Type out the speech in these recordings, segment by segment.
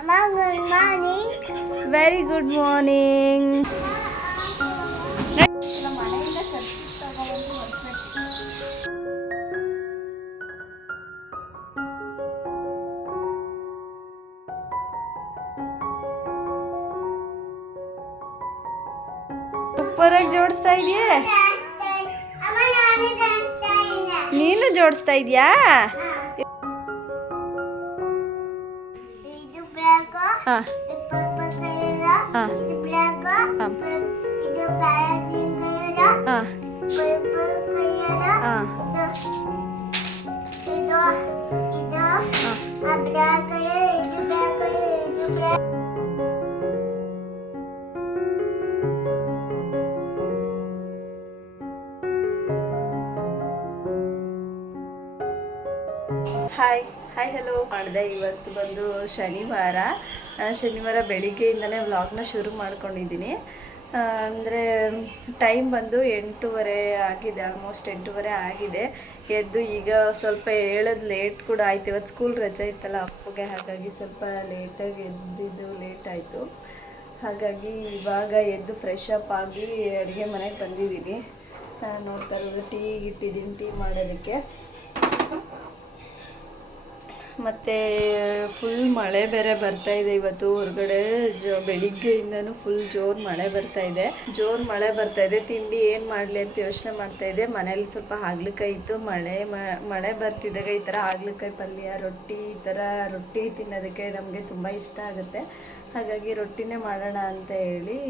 Good morning very good morning super ಆಗಿ ಜೋಡಿಸ್ತಾ ಇದೆಯಾ? ನೀನು ಜೋಡಿಸ್ತಾ ಇದೆಯಾ? ಬ್ಲಾಕ್ ಹಾ ಇದು ಪರ್ಪಲ್ ಕಲರ್ ಹಾಯ್ ಹಲೋ ಮಾಡಿದೆ ಇವತ್ತು ಬಂದು ಶನಿವಾರ. ಶನಿವಾರ ಬೆಳಿಗ್ಗೆಯಿಂದನೇ ವ್ಲಾಗ್ನ ಶುರು ಮಾಡ್ಕೊಂಡಿದ್ದೀನಿ. ಅಂದರೆ ಟೈಮ್ ಬಂದು ಎಂಟೂವರೆ ಆಗಿದೆ ಆಲ್ಮೋಸ್ಟ್ ಎಂಟೂವರೆ ಆಗಿದೆ. ಎದ್ದು ಈಗ ಸ್ವಲ್ಪ ಹೇಳೋದು ಲೇಟ್ ಕೂಡ ಆಯ್ತು. ಇವತ್ತು ಸ್ಕೂಲ್ ರಜೆ ಇತ್ತಲ್ಲ, ಅಪ್ಪಗೆ ಹಾಗಾಗಿ ಸ್ವಲ್ಪ ಲೇಟಾಗಿ ಎದ್ದಿದ್ದು ಲೇಟ್ ಆಯಿತು. ಹಾಗಾಗಿ ಇವಾಗ ಎದ್ದು ಫ್ರೆಶ್ ಅಪ್ ಆಗಿ ಅಡುಗೆ ಮನೆಗೆ ಬಂದಿದ್ದೀನಿ. ನೋಡ್ತಾ ಇರೋದು, ಟೀ ಇಟ್ಟಿದ್ದೀನಿ ಟೀ ಮಾಡೋದಕ್ಕೆ. ಮತ್ತು ಫುಲ್ ಮಳೆ ಬೇರೆ ಬರ್ತಾ ಇದೆ ಇವತ್ತು ಹೊರಗಡೆ. ಜೋ, ಬೆಳಿಗ್ಗೆಯಿಂದನೂ ಫುಲ್ ಜೋರು ಮಳೆ ಬರ್ತಾ ಇದೆ. ಜೋರು ಮಳೆ ಬರ್ತಾ ಇದೆ. ತಿಂಡಿ ಏನು ಮಾಡಲಿ ಅಂತ ಯೋಚನೆ ಮಾಡ್ತಾ ಇದೆ. ಮನೇಲಿ ಸ್ವಲ್ಪ ಹಾಗಲಕಾಯಿ ಇತ್ತು. ಮಳೆ ಮಳೆ ಬರ್ತಿದ್ದಾಗ ಈ ಥರ ಹಾಗಲಕಾಯಿ ಪಲ್ಯ, ರೊಟ್ಟಿ, ಈ ಥರ ರೊಟ್ಟಿ ತಿನ್ನೋದಕ್ಕೆ ನಮಗೆ ತುಂಬ ಇಷ್ಟ ಆಗುತ್ತೆ. ಹಾಗಾಗಿ ರೊಟ್ಟಿನೇ ಮಾಡೋಣ ಅಂತ ಹೇಳಿ,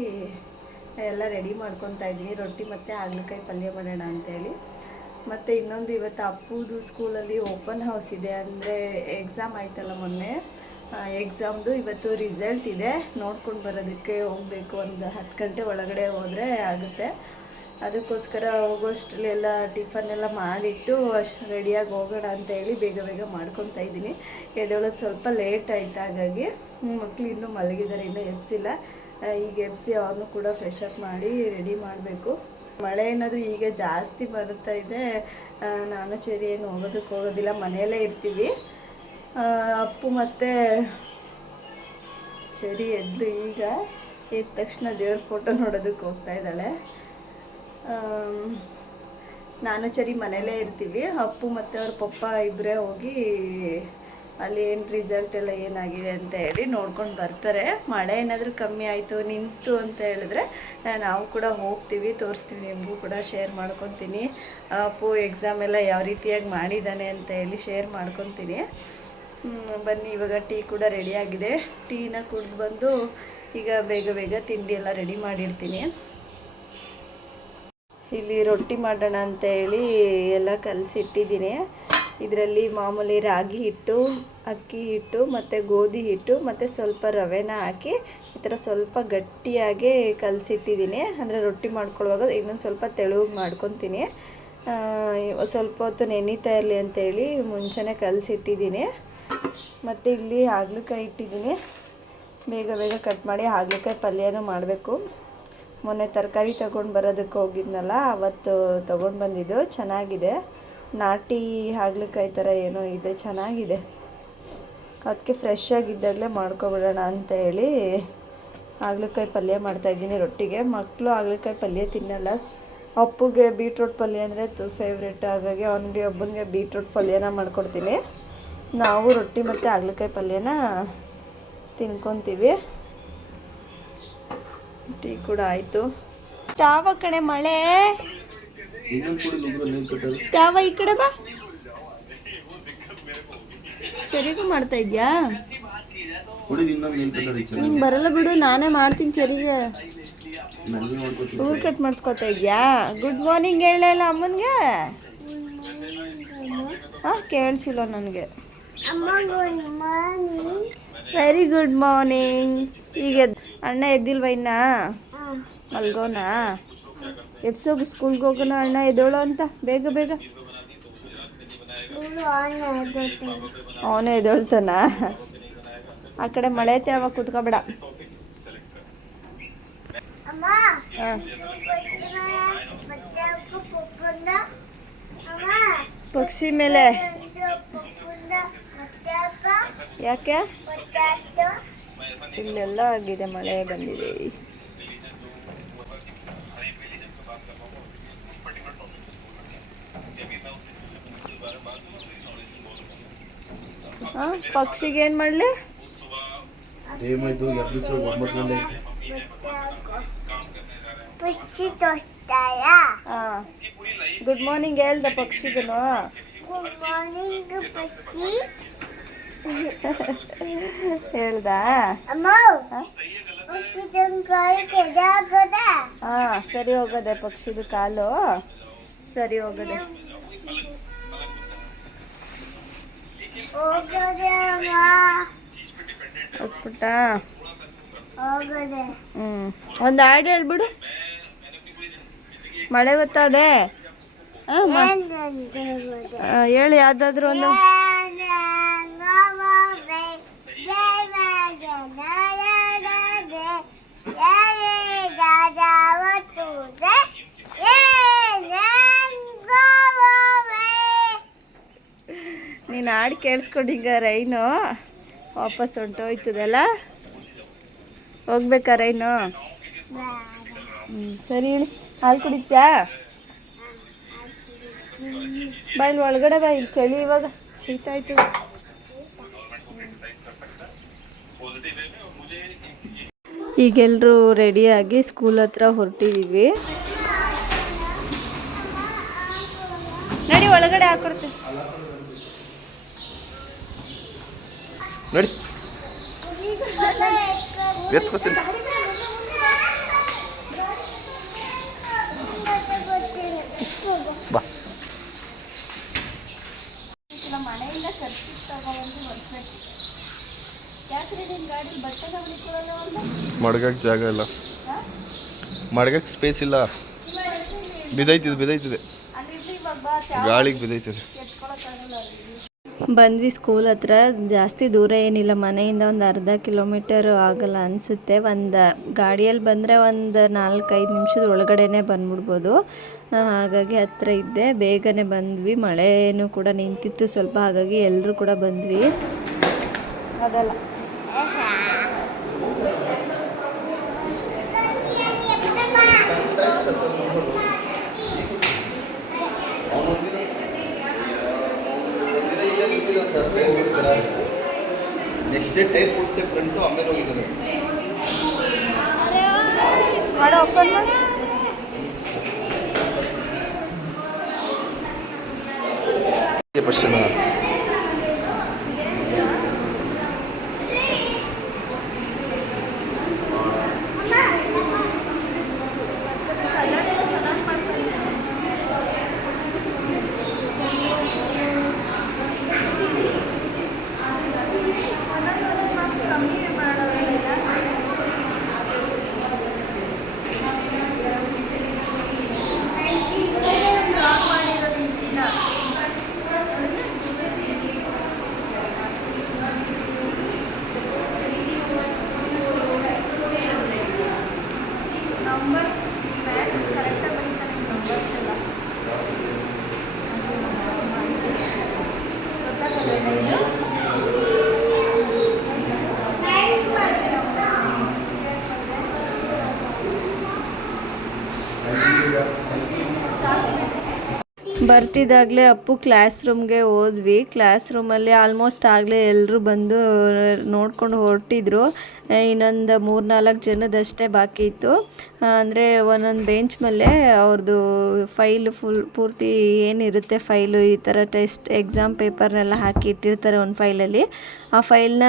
ಎಲ್ಲ ರೆಡಿ ಮಾಡ್ಕೊತಾ ಇದ್ದೀನಿ ರೊಟ್ಟಿ ಮತ್ತು ಹಾಗಲಕಾಯಿ ಪಲ್ಯ ಮಾಡೋಣ ಅಂತೇಳಿ ಮತ್ತು ಇನ್ನೊಂದು ಇವತ್ತು ಅಪ್ಪುದು ಸ್ಕೂಲಲ್ಲಿ ಓಪನ್ ಹೌಸ್ ಇದೆ ಅಂದರೆ ಎಕ್ಸಾಮ್ ಆಯ್ತಲ್ಲ ಮೊನ್ನೆ. ಎಕ್ಸಾಮ್ದು ಇವತ್ತು ರಿಸಲ್ಟ್ ಇದೆ. ನೋಡ್ಕೊಂಡು ಬರೋದಕ್ಕೆ ಹೋಗಬೇಕು ಒಂದು ಹತ್ತು ಗಂಟೆ ಒಳಗಡೆ ಹೋದರೆ ಆಗುತ್ತೆ. ಅದಕ್ಕೋಸ್ಕರ ಹೋಗೋಷ್ಟರಲ್ಲಿ ಎಲ್ಲ ಟಿಫನ್ ಎಲ್ಲ ಮಾಡಿಟ್ಟು ಅಷ್ಟು ರೆಡಿಯಾಗಿ ಹೋಗೋಣ ಅಂತ ಹೇಳಿ ಬೇಗ ಬೇಗ ಮಾಡ್ಕೊತಾ ಇದ್ದೀನಿ. ಎದ್ದೇಳೋದು ಸ್ವಲ್ಪ ಲೇಟ್ ಆಯ್ತು ಹಾಗಾಗಿ. ಮಕ್ಕಳು ಇನ್ನೂ ಮಲಗಿದ್ದಾರೆ, ಇನ್ನೂ ಎಬ್ಸಿಲ್ಲ. ಈಗ ಎಬ್ಸಿ ಅವ್ರನ್ನೂ ಕೂಡ ಫ್ರೆಶ್ ಅಪ್ ಮಾಡಿ ರೆಡಿ ಮಾಡಬೇಕು. ಮಳೆ ಏನಾದರೂ ಈಗ ಜಾಸ್ತಿ ಬರುತ್ತಾ ಇದ್ದರೆ ನಾನು ಚೇರಿ ಏನು ಹೋಗೋದಕ್ಕೆ ಹೋಗೋದಿಲ್ಲ, ಮನೆಯಲ್ಲೇ ಇರ್ತೀವಿ. ಅಪ್ಪು ಮತ್ತು ಚರಿ ಎದ್ದು ಈಗ, ಎದ್ದ ತಕ್ಷಣ ದೇವ್ರ ಫೋಟೋ ನೋಡೋದಕ್ಕೆ ಹೋಗ್ತಾ ಇದ್ದಾಳೆ. ನಾನು ಚರಿ ಮನೆಯಲ್ಲೇ ಇರ್ತೀವಿ. ಅಪ್ಪು ಮತ್ತು ಅವ್ರ ಪಪ್ಪ ಇಬ್ಬರೇ ಹೋಗಿ ಅಲ್ಲಿ ಏನು ರಿಸಲ್ಟ್ ಎಲ್ಲ ಏನಾಗಿದೆ ಅಂತ ಹೇಳಿ ನೋಡ್ಕೊಂಡು ಬರ್ತಾರೆ. ಮಳೆ ಏನಾದರೂ ಕಮ್ಮಿ ಆಯಿತು, ನಿಂತು ಅಂತ ಹೇಳಿದ್ರೆ ನಾವು ಕೂಡ ಹೋಗ್ತೀವಿ, ತೋರಿಸ್ತೀವಿ ನಿಮಗೂ ಕೂಡ ಶೇರ್ ಮಾಡ್ಕೊತೀನಿ. ಅಪ್ಪು ಎಕ್ಸಾಮ್ ಎಲ್ಲ ಯಾವ ರೀತಿಯಾಗಿ ಮಾಡಿದ್ದಾನೆ ಅಂತ ಹೇಳಿ ಶೇರ್ ಮಾಡ್ಕೊತೀನಿ. ಬನ್ನಿ, ಇವಾಗ ಟೀ ಕೂಡ ರೆಡಿಯಾಗಿದೆ ಟೀನ ಕುಡ್ದು ಬಂದು ಈಗ ಬೇಗ ಬೇಗ ತಿಂಡಿ ಎಲ್ಲ ರೆಡಿ ಮಾಡಿರ್ತೀನಿ. ಇಲ್ಲಿ ರೊಟ್ಟಿ ಮಾಡೋಣ ಅಂತ ಹೇಳಿ ಎಲ್ಲ ಕಲಸಿಟ್ಟಿದ್ದೀನಿ. ಇದರಲ್ಲಿ ಮಾಮೂಲಿ ರಾಗಿ ಹಿಟ್ಟು ಅಕ್ಕಿ ಹಿಟ್ಟು ಮತ್ತು ಗೋಧಿ ಹಿಟ್ಟು ಮತ್ತು ಸ್ವಲ್ಪ ರವೆನ ಹಾಕಿ ಈ ಥರ ಸ್ವಲ್ಪ ಗಟ್ಟಿಯಾಗಿ ಕಲಸಿಟ್ಟಿದ್ದೀನಿ. ಅಂದರೆ ರೊಟ್ಟಿ ಮಾಡ್ಕೊಳ್ಳುವಾಗ ಇನ್ನೊಂದು ಸ್ವಲ್ಪ ತೆಳುವಾಗಿ ಮಾಡ್ಕೊತೀನಿ. ಸ್ವಲ್ಪ ಹೊತ್ತು ನೆನೀತಾ ಇರಲಿ ಅಂತೇಳಿ ಮುಂಚೆನೇ ಕಲಸಿಟ್ಟಿದ್ದೀನಿ. ಮತ್ತು ಇಲ್ಲಿ ಹಾಗಲಕಾಯಿ ಇಟ್ಟಿದ್ದೀನಿ. ಬೇಗ ಬೇಗ ಕಟ್ ಮಾಡಿ ಹಾಗಲಕಾಯಿ ಪಲ್ಯನೂ ಮಾಡಬೇಕು. ಮೊನ್ನೆ ತರಕಾರಿ ತೊಗೊಂಡು ಬರೋದಕ್ಕೆ ಹೋಗಿದ್ನಲ್ಲ, ಅವತ್ತು ತೊಗೊಂಡು ಬಂದಿದ್ದು. ಚೆನ್ನಾಗಿದೆ. ನಾಟಿ ಹಾಗಲಕಾಯಿ ಥರ ಏನೋ ಇದೆ, ಚೆನ್ನಾಗಿದೆ. ಅದಕ್ಕೆ ಫ್ರೆಶ್ ಆಗಿದ್ದಾಗಲೇ ಮಾಡ್ಕೊಬಿಡೋಣ ಅಂತ ಹೇಳಿ ಹಾಗಲಕಾಯಿ ಪಲ್ಯ ಮಾಡ್ತಾಯಿದ್ದೀನಿ ರೊಟ್ಟಿಗೆ. ಮಕ್ಕಳು ಹಾಗಲಕಾಯಿ ಪಲ್ಯ ತಿನ್ನಲ್ಲ. ಅಪ್ಪುಗೆ ಬೀಟ್ರೋಟ್ ಪಲ್ಯ ಅಂದರೆ ಫೇವ್ರೇಟ್ ಹಾಗಾಗಿ ಅವನಿಗೆ ಒಬ್ಬನಿಗೆ ಬೀಟ್ರೋಟ್ ಪಲ್ಯನ ಮಾಡ್ಕೊಡ್ತೀನಿ. ನಾವು ರೊಟ್ಟಿ ಮತ್ತು ಹಾಗಲಕಾಯಿ ಪಲ್ಯನ ತಿನ್ಕೊತೀವಿ. ಟೀ ಕೂಡ ಆಯಿತು. ಯಾವ ಕಡೆ ಮಳೆ. ಯಾವ ಈ ಕಡೆ ಬಾ. ಚರಿಗೂ ಮಾಡ್ತಾ ಇದ್ಯಾ? ನಿಂಗೆ ಬರಲ್ಲ ಬಿಡು ನಾನೇ ಮಾಡ್ತೀನಿ ಚರಿಗೆ. ಊರ್ ಕಟ್ ಮಾಡಿಸ್ಕೊತಾ ಇದ್ಯಾ? ಗುಡ್ ಮಾರ್ನಿಂಗ್ ಹೇಳಲ್ಲ ಅಮ್ಮನಿಗೆ. ಹಾಂ ಕೇಳಿಸಿಲ್ಲ ನನಗೆ. ಅಮ್ಮ good morning very good morning ಈಗ ಎದ್- ಅಣ್ಣ ಎದ್ದಿಲ್ವ ಇನ್ನ? ಮಲ್ಗೋನಾ? ಎಪ್ಸೋಗು ಸ್ಕೂಲ್ಗೆ ಹೋಗೋಣ ಅಣ್ಣ ಎದ್ದೋಳು ಅಂತ. ಬೇಗ ಬೇಗ. ಅವನೇ ಎದ್ದೊಳ್ತಾನ? ಆ ಕಡೆ ಮಳೆ ಐತೆ ಅವಾಗ ಕೂತ್ಕೋಬೇಡ. ಪಕ್ಷಿ ಮೇಲೆ. ಯಾಕೆ? ಇಲ್ಲೆಲ್ಲ ಆಗಿದೆ ಮಳೆ ಬಂದಿದೆ ಹಾಂ ಪಕ್ಷಿಗೆ ಏನು ಮಾಡಲಿ? ಗುಡ್ ಮಾರ್ನಿಂಗ್ ಹೇಳ್ದ ಪಕ್ಷಿಗನು. ಗುಡ್ ಮಾರ್ನಿಂಗ್ ಪುಷ್ಟಿ ಹೇಳ್ದಾ? ಹಾ ಸರಿ ಹೋಗೋದೆ ಪಕ್ಷಿದು ಕಾಲು. ಸರಿ ಹೋಗದೆ. ಹೋಗ್ಬಿಟ್ಟ? ಹ್ಮ್. ಒಂದು ಹಾಡು ಹೇಳ್ಬಿಡು. ಮಳೆ ಬರ್ತದೆ ಹೇಳು ಯಾವ್ದಾದ್ರು ಒಂದು. ನೀನು ಹಾಡು ಕೇಳಿಸ್ಕೊಂಡೀಗ ರೈನು? ವಾಪಸ್ ಹೊಂಟೋಯ್ತದಲ್ಲ? ಹೋಗ್ಬೇಕಾ ರೈನು? ಹ್ಞೂ ಸರಿ ಹೇಳಿ ಹಾಲು ಕುಡಿತ್ಯಾ? ಇಲ್ಲಿ ಒಳಗಡೆ ಬಾ ಇಲ್ಲಿ ಚಳಿ ಇವಾಗ. ಶೀತ ಆಯ್ತು. ಈಗೆಲ್ಲರೂ ರೆಡಿಯಾಗಿ ಸ್ಕೂಲ್ ಹತ್ರ ಹೊರಟಿದ್ದೀವಿ ನಡಿ, ಒಳಗಡೆ ಹಾಕೊಡ್ತೀನಿ. ನಡಿ. ಎತ್ಕೊತೀನಿ. ಬಾ. ಮನೆಯಿಂದ ಜಾಗ ಇಲ್ಲ. ಮಡ್ಗಕ್ಕೆ ಸ್ಪೇಸ್ ಇಲ್ಲ. ಬಿದೈತಿದೆ ಬಿದೈತಿದೆ. ಗಾಳಿಗೆ ಬಿದೈತಿದೆ. ಬಂದ್ವಿ ಸ್ಕೂಲ್ ಹತ್ರ. ಜಾಸ್ತಿ ದೂರ ಏನಿಲ್ಲ. ಮನೆಯಿಂದ ಒಂದು ಅರ್ಧ ಕಿಲೋಮೀಟರ್ ಆಗಲ್ಲ ಅನಿಸುತ್ತೆ. ಒಂದು, ಗಾಡಿಯಲ್ಲಿ ಬಂದರೆ ಒಂದು ನಾಲ್ಕೈದು ನಿಮಿಷದ ಒಳಗಡೆನೆ ಬಂದ್ಬಿಡ್ಬೋದು. ಹಾಗಾಗಿ ಹತ್ರ ಇದ್ದೆ. ಬೇಗನೆ ಬಂದ್ವಿ. ಮಳೆನೂ ಕೂಡ ನಿಂತಿತ್ತು. ಸ್ವಲ್ಪ ಹಾಗಾಗಿ ಎಲ್ಲರೂ ಕೂಡ ಬಂದ್ವಿ. ಅದಲ್ಲ. ನೆಕ್ಸ್ಟ್ ಡೇ ಟೈರ್ ಕೊಡಿಸ್ದೆ ಫ್ರಂಟು ಆಮೇಲೆ ಹೋಗಿದ್ದಾರೆ ಮಾಡು ಓಪನ್ ಮಾಡಿ ಫಸ್ಟ್ ಬರ್ತಿದ್ದಾಗಲೇ ಅಪ್ಪು ಕ್ಲಾಸ್ ರೂಮ್ಗೆ ಹೋದ್ವಿ. ಕ್ಲಾಸ್ ರೂಮಲ್ಲಿ ಆಲ್ಮೋಸ್ಟ್ ಆಗಲೇ ಎಲ್ಲರೂ ಬಂದು ನೋಡ್ಕೊಂಡು ಹೊರಟಿದ್ರು. ಇನ್ನೊಂದು ಮೂರು ನಾಲ್ಕು ಜನದಷ್ಟೇ ಬಾಕಿ ಇತ್ತು. ಅಂದರೆ ಒಂದೊಂದು ಬೆಂಚ್ ಮೇಲೆ ಅವ್ರದ್ದು ಫೈಲ್ ಫುಲ್ ಪೂರ್ತಿ ಏನಿರುತ್ತೆ ಫೈಲು ಈ ಥರ ಟೆಸ್ಟ್ ಎಕ್ಸಾಮ್ ಪೇಪರ್ನೆಲ್ಲ ಹಾಕಿ ಇಟ್ಟಿರ್ತಾರೆ ಒಂದು ಫೈಲಲ್ಲಿ ಆ ಫೈಲ್ನ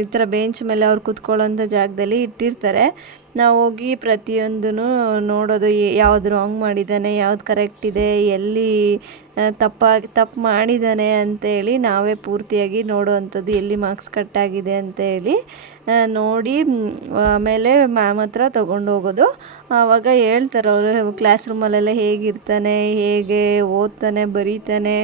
ಈ ಥರ ಬೆಂಚ್ ಮೇಲೆ ಅವ್ರು ಕೂತ್ಕೊಳ್ಳೋಂಥ ಜಾಗದಲ್ಲಿ ಇಟ್ಟಿರ್ತಾರೆ. ನಾವು ಹೋಗಿ ಪ್ರತಿಯೊಂದೂ ನೋಡೋದು ಯಾವ್ದು ರಾಂಗ್ ಮಾಡಿದ್ದಾನೆ, ಯಾವ್ದು ಕರೆಕ್ಟ್ ಇದೆ, ಎಲ್ಲಿ ತಪ್ಪಾಗಿ, ತಪ್ಪು ಮಾಡಿದ್ದಾನೆ ಅಂತೇಳಿ ನಾವೇ ಪೂರ್ತಿಯಾಗಿ ನೋಡುವಂಥದ್ದು ಎಲ್ಲಿ ಮಾರ್ಕ್ಸ್ ಕಟ್ಟಾಗಿದೆ ಅಂತೇಳಿ ನೋಡಿ ಆಮೇಲೆ ಮ್ಯಾಮ್ ಹತ್ರ ತೊಗೊಂಡು ಹೋಗೋದು. ಆವಾಗ ಹೇಳ್ತಾರೆ ಅವರು ಕ್ಲಾಸ್ ರೂಮಲ್ಲೆಲ್ಲ ಹೇಗಿರ್ತಾನೆ, ಹೇಗೆ ಓದ್ತಾನೆ, ಬರೀತಾನೆ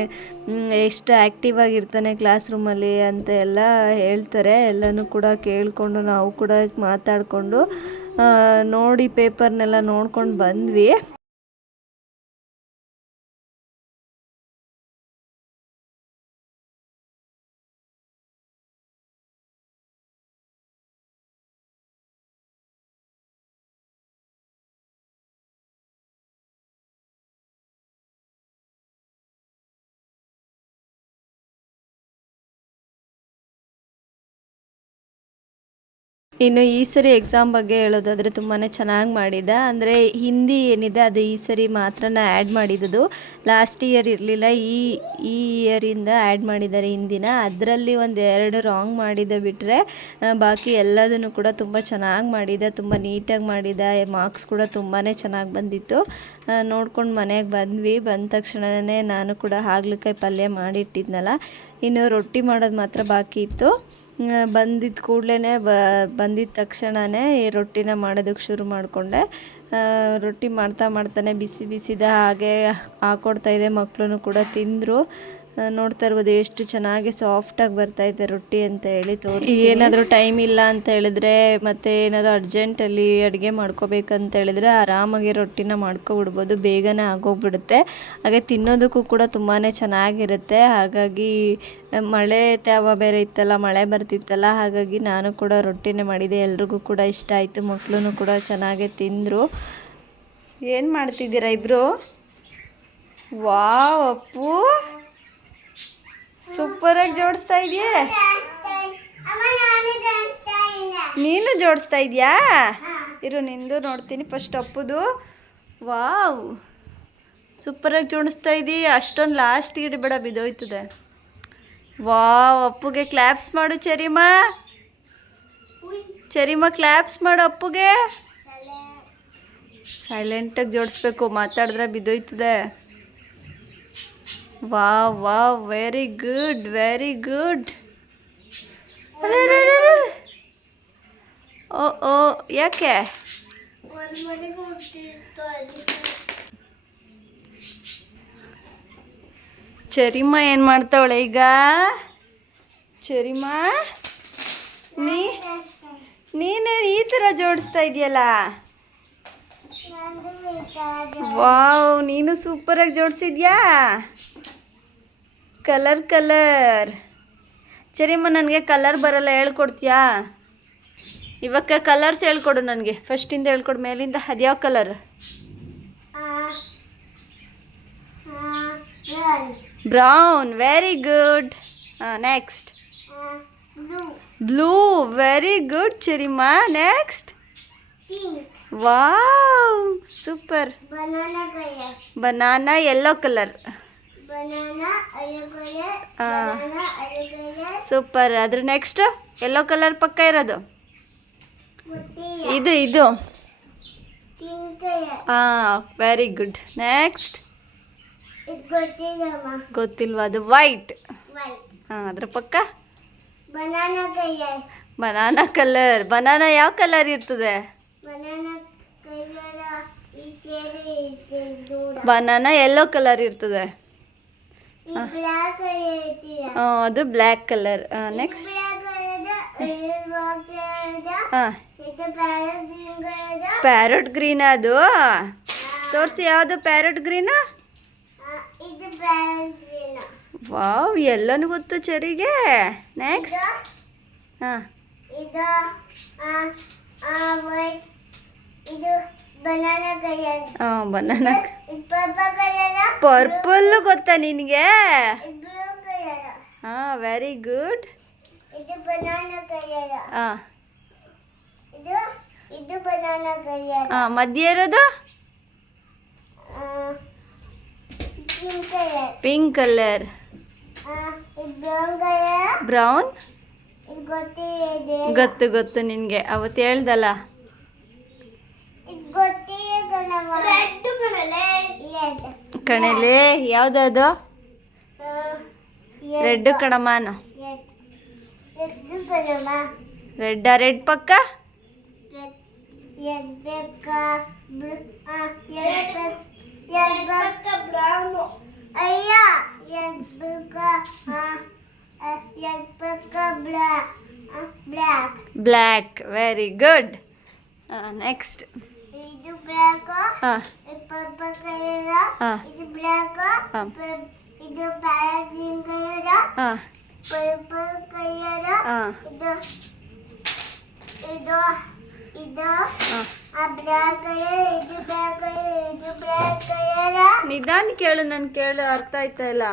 ಎಷ್ಟು ಆ್ಯಕ್ಟಿವ್ ಆಗಿರ್ತಾನೆ ಕ್ಲಾಸ್ ರೂಮಲ್ಲಿ ಅಂತ ಎಲ್ಲ ಹೇಳ್ತಾರೆ. ಎಲ್ಲನೂ ಕೂಡ ಕೇಳಿಕೊಂಡು, ನಾವು ಕೂಡ ಮಾತಾಡಿಕೊಂಡು ನೋಡಿ ಪೇಪರ್ನೆಲ್ಲ ನೋಡ್ಕೊಂಡು ಬಂದ್ವಿ. ಇನ್ನು ಈ ಸರಿ ಎಕ್ಸಾಮ್ ಬಗ್ಗೆ ಹೇಳೋದಾದರೆ ತುಂಬಾ ಚೆನ್ನಾಗಿ ಮಾಡಿದ್ದೆ. ಅಂದರೆ ಹಿಂದಿ ಏನಿದೆ ಅದು ಈ ಸರಿ ಮಾತ್ರನ ಆ್ಯಡ್ ಮಾಡಿದ್ದು ಲಾಸ್ಟ್ ಇಯರ್ ಇರಲಿಲ್ಲ, ಈ ಈ ಇಯರಿಂದ ಆ್ಯಡ್ ಮಾಡಿದ್ದಾರೆ ಹಿಂದಿನ. ಅದರಲ್ಲಿ ಒಂದು ಎರಡು ರಾಂಗ್ ಮಾಡಿದೆ ಬಿಟ್ಟರೆ ಬಾಕಿ ಎಲ್ಲದನ್ನು ಕೂಡ ತುಂಬ ಚೆನ್ನಾಗಿ ಮಾಡಿದ್ದೆ ತುಂಬ ನೀಟಾಗಿ ಮಾಡಿದ ಮಾರ್ಕ್ಸ್ ಕೂಡ ತುಂಬಾ ಚೆನ್ನಾಗಿ ಬಂದಿತ್ತು. ನೋಡ್ಕೊಂಡು ಮನೆಗೆ ಬಂದ್ವಿ. ಬಂದ ತಕ್ಷಣವೇ ನಾನು ಕೂಡ ಹಾಗಲಕಾಯಿ ಪಲ್ಯ ಮಾಡಿಟ್ಟಿದ್ನಲ್ಲ. ಇನ್ನು ರೊಟ್ಟಿ ಮಾಡೋದು ಮಾತ್ರ ಬಾಕಿ ಇತ್ತು. ಬಂದಿದ್ದ ಕೂಡಲೇ ಬ ಬಂದಿದ್ದ ತಕ್ಷಣವೇ ಈ ರೊಟ್ಟಿನ ಮಾಡೋದಕ್ಕೆ ಶುರು ಮಾಡಿಕೊಂಡೆ. ರೊಟ್ಟಿ ಮಾಡ್ತಾ ಮಾಡ್ತಾನೆ ಬಿಸಿ ಬಿಸಿದ ಹಾಗೆ ಹಾಕ್ಕೊಡ್ತಾಯಿದ್ದೆ ಮಕ್ಕಳೂ ಕೂಡ ತಿಂದರು. ನೋಡ್ತಾ ಇರ್ಬೋದು, ಎಷ್ಟು ಚೆನ್ನಾಗಿ ಸಾಫ್ಟಾಗಿ ಇದೆ ರೊಟ್ಟಿ ಅಂತ ಹೇಳಿ ತೋರಿಸಿ ಏನಾದರೂ ಟೈಮ್ ಇಲ್ಲ ಅಂತ ಹೇಳಿದ್ರೆ ಮತ್ತೆ ಏನಾದರೂ ಅರ್ಜೆಂಟಲ್ಲಿ ಅಡುಗೆ ಮಾಡ್ಕೋಬೇಕಂತ ಹೇಳಿದ್ರೆ ಆರಾಮಾಗಿ ರೊಟ್ಟಿನ ಮಾಡ್ಕೊಬಿಡ್ಬೋದು, ಬೇಗನೆ ಆಗೋಗ್ಬಿಡುತ್ತೆ. ಹಾಗೆ ತಿನ್ನೋದಕ್ಕೂ ಕೂಡ ತುಂಬಾ ಚೆನ್ನಾಗಿರುತ್ತೆ. ಹಾಗಾಗಿ ಮಳೆ ತ್ಯಾವ ಬೇರೆ ಇತ್ತಲ್ಲ, ಮಳೆ ಬರ್ತಿತ್ತಲ್ಲ, ಹಾಗಾಗಿ ನಾನು ಕೂಡ ರೊಟ್ಟಿನೇ ಮಾಡಿದೆ. ಎಲ್ರಿಗೂ ಕೂಡ ಇಷ್ಟ ಆಯಿತು ಮಕ್ಕಳು ಕೂಡ ಚೆನ್ನಾಗೆ ತಿಂದರು. ಏನು ಮಾಡ್ತಿದ್ದೀರಾ ಇಬ್ಬರು ವಾವ್, ಅಪ್ಪು. ಸೂಪರಾಗಿ ಜೋಡಿಸ್ತಾ ಇದೆಯಾ? ನಾನು ಜೋಡಿಸ್ತಾ ಇದೆಯಾ? ಇರು, ನಿಂದು ನೋಡ್ತೀನಿ ಫಸ್ಟ್ ಅಪ್ಪುದು. ವಾವ್ ಸೂಪರಾಗಿ ಜೋಡಿಸ್ತಾ ಇದೀ. ಅಷ್ಟೊಂದು ಲಾಸ್ಟ್ ಇಡಬೇಡ, ಬಿದ್ದೋಯ್ತದೆ. ವಾವ್ ಅಪ್ಪುಗೆ ಕ್ಲಾಪ್ಸ್ ಮಾಡು ಚರಿಮ. ಚರಿಮ ಕ್ಲಾಪ್ಸ್ ಮಾಡು ಅಪ್ಪುಗೆ. ಸೈಲೆಂಟಾಗಿ ಜೋಡಿಸ್ಬೇಕು, ಮಾತಾಡಿದ್ರೆ ಬಿದ್ದೋಯ್ತದೆ. ವಾವ್ ವಾ ವೆರಿ ಗುಡ್ ವೆರಿ ಗುಡ್ ಓ ಓ, ಯಾಕೆ? ಚರಿಮಾ ಏನು ಮಾಡ್ತಾವಳೆ ಈಗ? ಚರಿಮ? ನೀ ನೀನೇ ಈ ಥರ ಜೋಡಿಸ್ತಾ ಇದೆಯಲ್ಲ? ವಾವ್ ನೀನು ಸೂಪರಾಗಿ ಜೋಡಿಸಿದ್ಯಾ? ಕಲರ್ ಕಲರ್ ಸರಿಮ್ಮ ನನಗೆ ಕಲರ್ ಬರಲ್ಲ ಹೇಳ್ಕೊಡ್ತೀಯಾ? ಇವಾಗ ಕಲರ್ಸ್ ಹೇಳ್ಕೊಡು ನನಗೆ. ಫಸ್ಟಿಂದ ಹೇಳ್ಕೊಡು ಮೇಲಿಂದ ಅದ್ಯಾವ colour brown very good next blue very good ಚರಿಮ್ಮ next pink wow super. Banana yellow colour super. ಅದ್ರ ನೆಕ್ಸ್ಟ್ ಯೆಲ್ಲೋ ಕಲರ್ ಪಕ್ಕ ಇರೋದು. ಇದು ಇದು. ಹಾ ವೆರಿ ಗುಡ್ ನೆಕ್ಸ್ಟ್ ಗೊತ್ತಿಲ್ವಾ? ಅದು ವೈಟ್ ಹಾಂ ಅದ್ರ ಪಕ್ಕ? ಬನಾನಾ ಕಲರ್ ಬನಾನಾ ಯಾವ ಕಲರ್ ಇರ್ತದೆ? ಬನಾನಾ ಯೆಲ್ಲೋ ಕಲರ್ ಇರ್ತದೆ. ಅದು black colour next parrot green ಅದು. ತೋರಿಸಿ ಯಾವುದು ಪ್ಯಾರಟ್ ಗ್ರೀನು ಇದು ಪ್ಯಾರೆಟ್ ಗ್ರೀನ್ ವಾವ್ ಎಲ್ಲನೂ ಗೊತ್ತು ಚರಿಗೆ. ನೆಕ್ಸ್ಟ್ ಹಾಂ. ಇದು ಬನಾನಾ ಕಲರ್ ಹಾಂ ಬನಾನಾ ಪರ್ಪಲ್ ಗೊತ್ತಾ ನಿನಗೆ? ಹಾಂ ವೆರಿ ಗುಡ್ ಇದು ಬನಾನಾ ಕಲರ್ ಹಾಂ. ಇದು ಇದು ಬನಾನಾ ಕಲರ್ ಹಾಂ ಮಧ್ಯ ಇರೋದು? ಪಿಂಕ್ ಕಲರ್ ಪಿಂಕ್ ಕಲರ್ ಇದು ಬ್ರೌನ್ ಕಲರ್ ಬ್ರೌನ್ ಗೊತ್ತು ಗೊತ್ತು ನಿನಗೆ. ಅವತ್ತು ಹೇಳ್ದಲ್ಲ ಇದು ಗೊತ್ತಿದೆ ಕಣಮ್ಮ ರೆಡ್ ಕಣಲೆ ಯಾವುದದು? ರೆಡ್ ಕಣಮಾನು. ರೆಡ್ ಕಣಮ್ಮ ರೆಡ್ ರೆಡ್ ಪಕ್ಕ? ಬ್ಲ್ಯಾಕ್. Very good. ನೆಕ್ಸ್ಟ್. ಇದು ಬ್ಲಾಕ್ ಇದು ಬ್ಲಾಕ್ ಇದು ಕಲರ್ ಪರ್ಪಲ್ ಕಲರ್ ಇದು ಇದು ಇದು ನಿಧಾನಕ್ಕೆ ಹೇಳು ನಾನು ಕೇಳು ಅರ್ಥ ಆಯ್ತಾ ಇಲ್ಲ?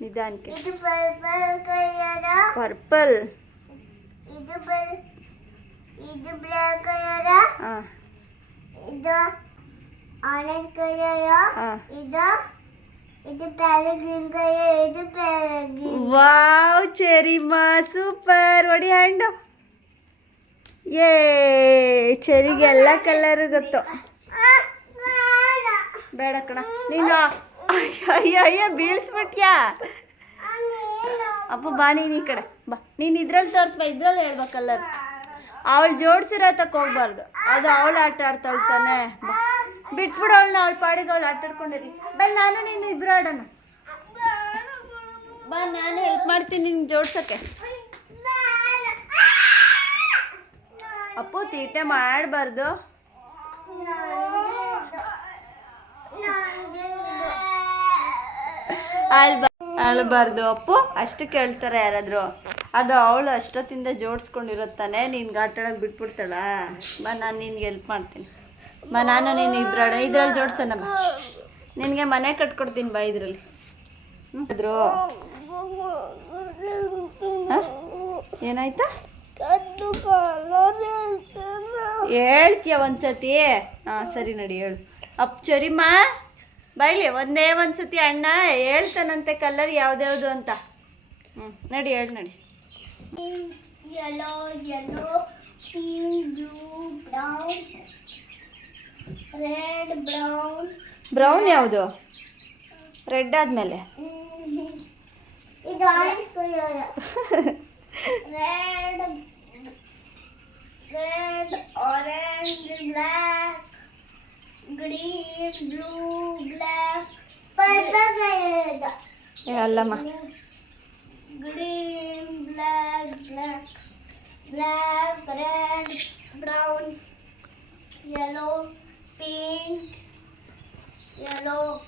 ನಿಧಾನಕ್ಕೆ ಇದು ಪರ್ಪಲ್ ಇದು ಇದು ಬ್ಲಾಕ್ ಇದು ಆರೆಂಜ್ ಕಲರ್ ಇದು ಇದು ಪ್ಯಾರೆಟ್ ಗ್ರೀನ್ ಕಲರ್ ಇದು ಪ್ಯಾರೆಟ್ ಗ್ರೀನ್ ವಾವ್ ಚೆರಿಮಾ ಸೂಪರ್. ಒಡಿ ಹ್ಯಾಂಡು. ಏ ಚೆರಿಗೆ ಎಲ್ಲ ಕಲರ್ ಗೊತ್ತು. ಬೇಡ. ಕಣ. ನೀನು ಅಯ್ಯೋ ಅಯ್ಯ ಬೀಳ್ಸ್ಬಿಟ್ಯಾ ಅಪ್ಪ ಬಾ ನೀನು ಈ ಕಡೆ. ಬಾ. ನೀನು ಇದ್ರಲ್ಲಿ ತೋರಿಸ್ಬಾ ಇದ್ರಲ್ಲಿ ಹೇಳ್ಬಾ ಕಲರ್ ಅವಳು ಜೋಡಿಸಿರೋ ತಕ್ಕ ಹೋಗ್ಬಾರ್ದು. ಅದು ಅವಳು ಆಟ ಆಡ್ತಾಳೆ ತಾನೆ ಬಿಟ್ಬಿಡು ಅವಳನ್ನ, ಅವಳ ಪಾಡಿಗೆ ಅವಳು ಆಟ ಆಡ್ಕೊಂಡಿರಿ. ಬಲ್ ನಾನು ನೀನು ಇಬ್ಬರು ಆಡೋಣ. ಬಾ, ನಾನು ಹೆಲ್ಪ್ ಮಾಡ್ತೀನಿ ನಿನ್ಗೆ ಜೋಡ್ಸಕ್ಕೆ. ಅಪ್ಪು, ತೀಟೆ ಮಾಡಬಾರ್ದು. ಅಳ್ಬ ಅಳ್ಬಾರ್ದು. ಅಪ್ಪು, ಅಷ್ಟು ಕೇಳ್ತಾರೆ ಯಾರಾದರೂ. ಅದು ಅವಳು ಅಷ್ಟೊತ್ತಿಂದ ಜೋಡಿಸ್ಕೊಂಡಿರುತ್ತಾನೆ. ನಿನ್ಗೆ ಆಟ ಆಡೋಕೆ ಬಿಟ್ಬಿಡ್ತಾಳ. ಬಾ, ನಾನು ನಿನ್ಗೆ ಹೆಲ್ಪ್ ಮಾಡ್ತೀನಿ. ಬಾ, ನಾನು ನೀನು ಇಬ್ರ ಇದ್ರಲ್ಲಿ ಜೋಡ್ಸೋಣ ಬಾ ನಿನಗೆ ಮನೆ ಕಟ್ಕೊಡ್ತೀನಿ ಬಾ ಇದರಲ್ಲಿ. ಅದ್ರು ಏನಾಯ್ತಾ? ಹೇಳ್ತೀಯ ಒಂದ್ಸತಿ? ಹಾಂ, ಸರಿ ನಡಿ, ಹೇಳು. ಅಪ್ ಚರಿಮ್ಮ ಬಾಯ್ಲಿ ಒಂದೇ ಒಂದ್ಸತಿ ಅಣ್ಣ ಹೇಳ್ತಾನಂತೆ ಕಲರ್ ಯಾವ್ದ್ಯಾವ್ದು ಅಂತ. ಹ್ಞೂ ನಡಿ ಹೇಳಿ ನಡಿ. Yellow, yellow, pink blue, brown red brown, brown ಯಾವುದು? ರೆಡ್ ಆದಮೇಲೆ. ಇದು orange colour red red orange black green, blue, black, purple. Green, black, black, black, red, brown, yellow, pink, yellow.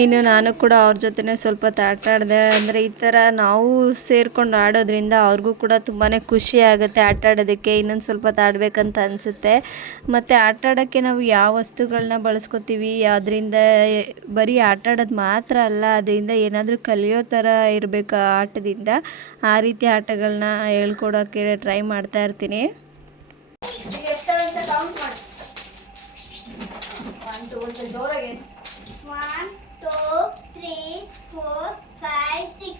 ಇನ್ನು ನಾನು ಕೂಡ ಅವ್ರ ಜೊತೆ ಸ್ವಲ್ಪ ಆಟಾಡಿದೆ. ಅಂದರೆ ಈ ಥರ ನಾವು ಸೇರ್ಕೊಂಡು ಆಡೋದ್ರಿಂದ ಅವ್ರಿಗೂ ಕೂಡ ತುಂಬಾ ಖುಷಿ ಆಗುತ್ತೆ ಆಟ ಆಡೋದಕ್ಕೆ ಇನ್ನೊಂದು ಸ್ವಲ್ಪ ಆಡಬೇಕಂತ ಅನಿಸುತ್ತೆ. ಮತ್ತು ಆಟ ಆಡೋಕ್ಕೆ ನಾವು ಯಾವ ವಸ್ತುಗಳನ್ನ ಬಳಸ್ಕೊತೀವಿ? ಅದರಿಂದ ಬರೀ ಆಟ ಆಡೋದು ಮಾತ್ರ ಅಲ್ಲ, ಅದರಿಂದ ಏನಾದರೂ ಕಲಿಯೋ ಥರ ಇರಬೇಕು ಆಟದಿಂದ. ಆ ರೀತಿ ಆಟಗಳನ್ನ ಹೇಳ್ಕೊಡೋಕ್ಕೆ ಟ್ರೈ ಮಾಡ್ತಾ ಇರ್ತೀನಿ. ಜೋರಾಗಿ three, four, five, six,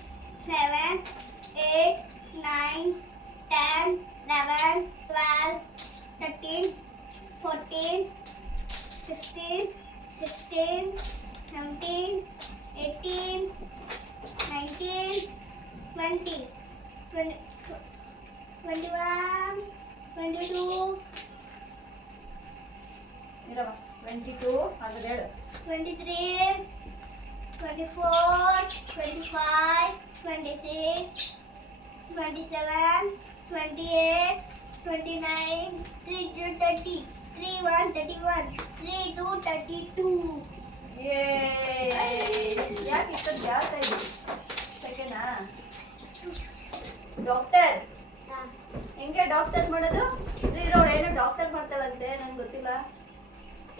seven, eight, nine, ten, eleven, twelve, thirteen, fourteen, fifteen, sixteen, seventeen, eighteen, nineteen, twenty, twenty, twenty-one, twenty-two. Twenty-two, 23, 24, 25, 26, 27, 28, 29, 3 to 30, 3 1 31, 3 2 32. ಯಾಕೆ ಇಷ್ಟೊಂದು ಜಾಸ್ತಿ ಇದೆ ಸೆಕೆಂಡಾ ಡಾಕ್ಟರ್ ಹೆಂಗೆ ಡಾಕ್ಟರ್ ಮಾಡೋದು? ಫ್ರೀ ರೋಡ್ ಏನು ಡಾಕ್ಟರ್ ಮಾಡ್ತಾಳಂತೆ ನಂಗೆ ಗೊತ್ತಿಲ್ಲ.